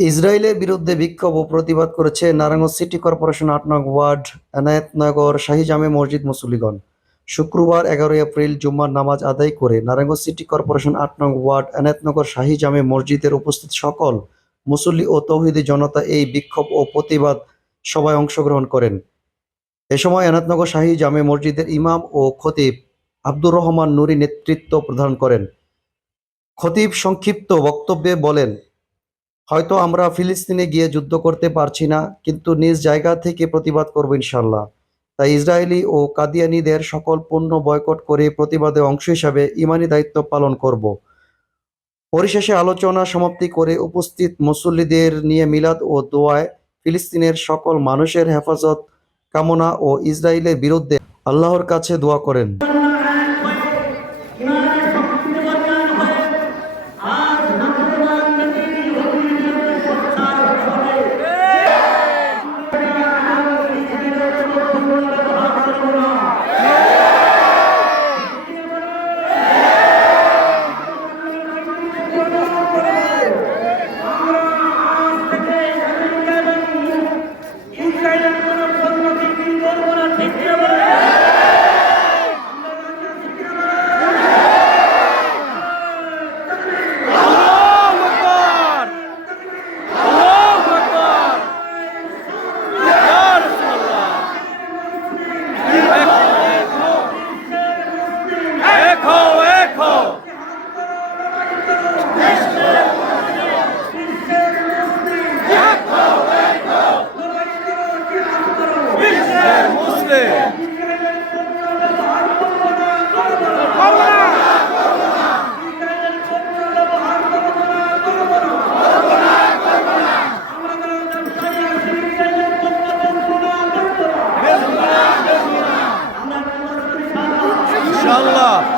ইসরায়েলের বিরুদ্ধে বিক্ষোভ ও প্রতিবাদ করেছে নারায়ণগঞ্জ সিটি কর্পোরেশন আট নং ওয়ার্ড এনায়েতনগর শাহী জামে মসজিদ মুসল্লিগণ। শুক্রবার এগারোই এপ্রিল জুম্মার নামাজ আদায় করে নারায়ণগঞ্জ সিটি কর্পোরেশন আট নং ওয়ার্ড এনায়েতনগর শাহী জামে মসজিদের উপস্থিত সকল মুসল্লি ও তৌহিদি জনতা এই বিক্ষোভ ও প্রতিবাদ সভায় অংশগ্রহণ করেন। এ সময় এনায়েতনগর শাহী জামে মসজিদের ইমাম ও খতিব আব্দুর রহমান নুরি নেতৃত্ব প্রদান করেন। খতিব সংক্ষিপ্ত বক্তব্যে বলেন হয়তো আমরা ফিলিস্তিনে গিয়ে যুদ্ধ করতে পারছি না, কিন্তু নিজ জায়গা থেকে প্রতিবাদ করব ইনশাল্লাহ তাই ইসরায়েলি ও কাদিয়ানিদের সকল পণ্য বয়কট করে প্রতিবাদে অংশ হিসাবে ইমানি দায়িত্ব পালন করব। পরিশেষে আলোচনা সমাপ্তি করে উপস্থিত মুসল্লিদের নিয়ে মিলাদ ও দোয়ায় ফিলিস্তিনের সকল মানুষের হেফাজত কামনা ও ইসরায়েলের বিরুদ্ধে আল্লাহর কাছে দোয়া করেন। İnşallah.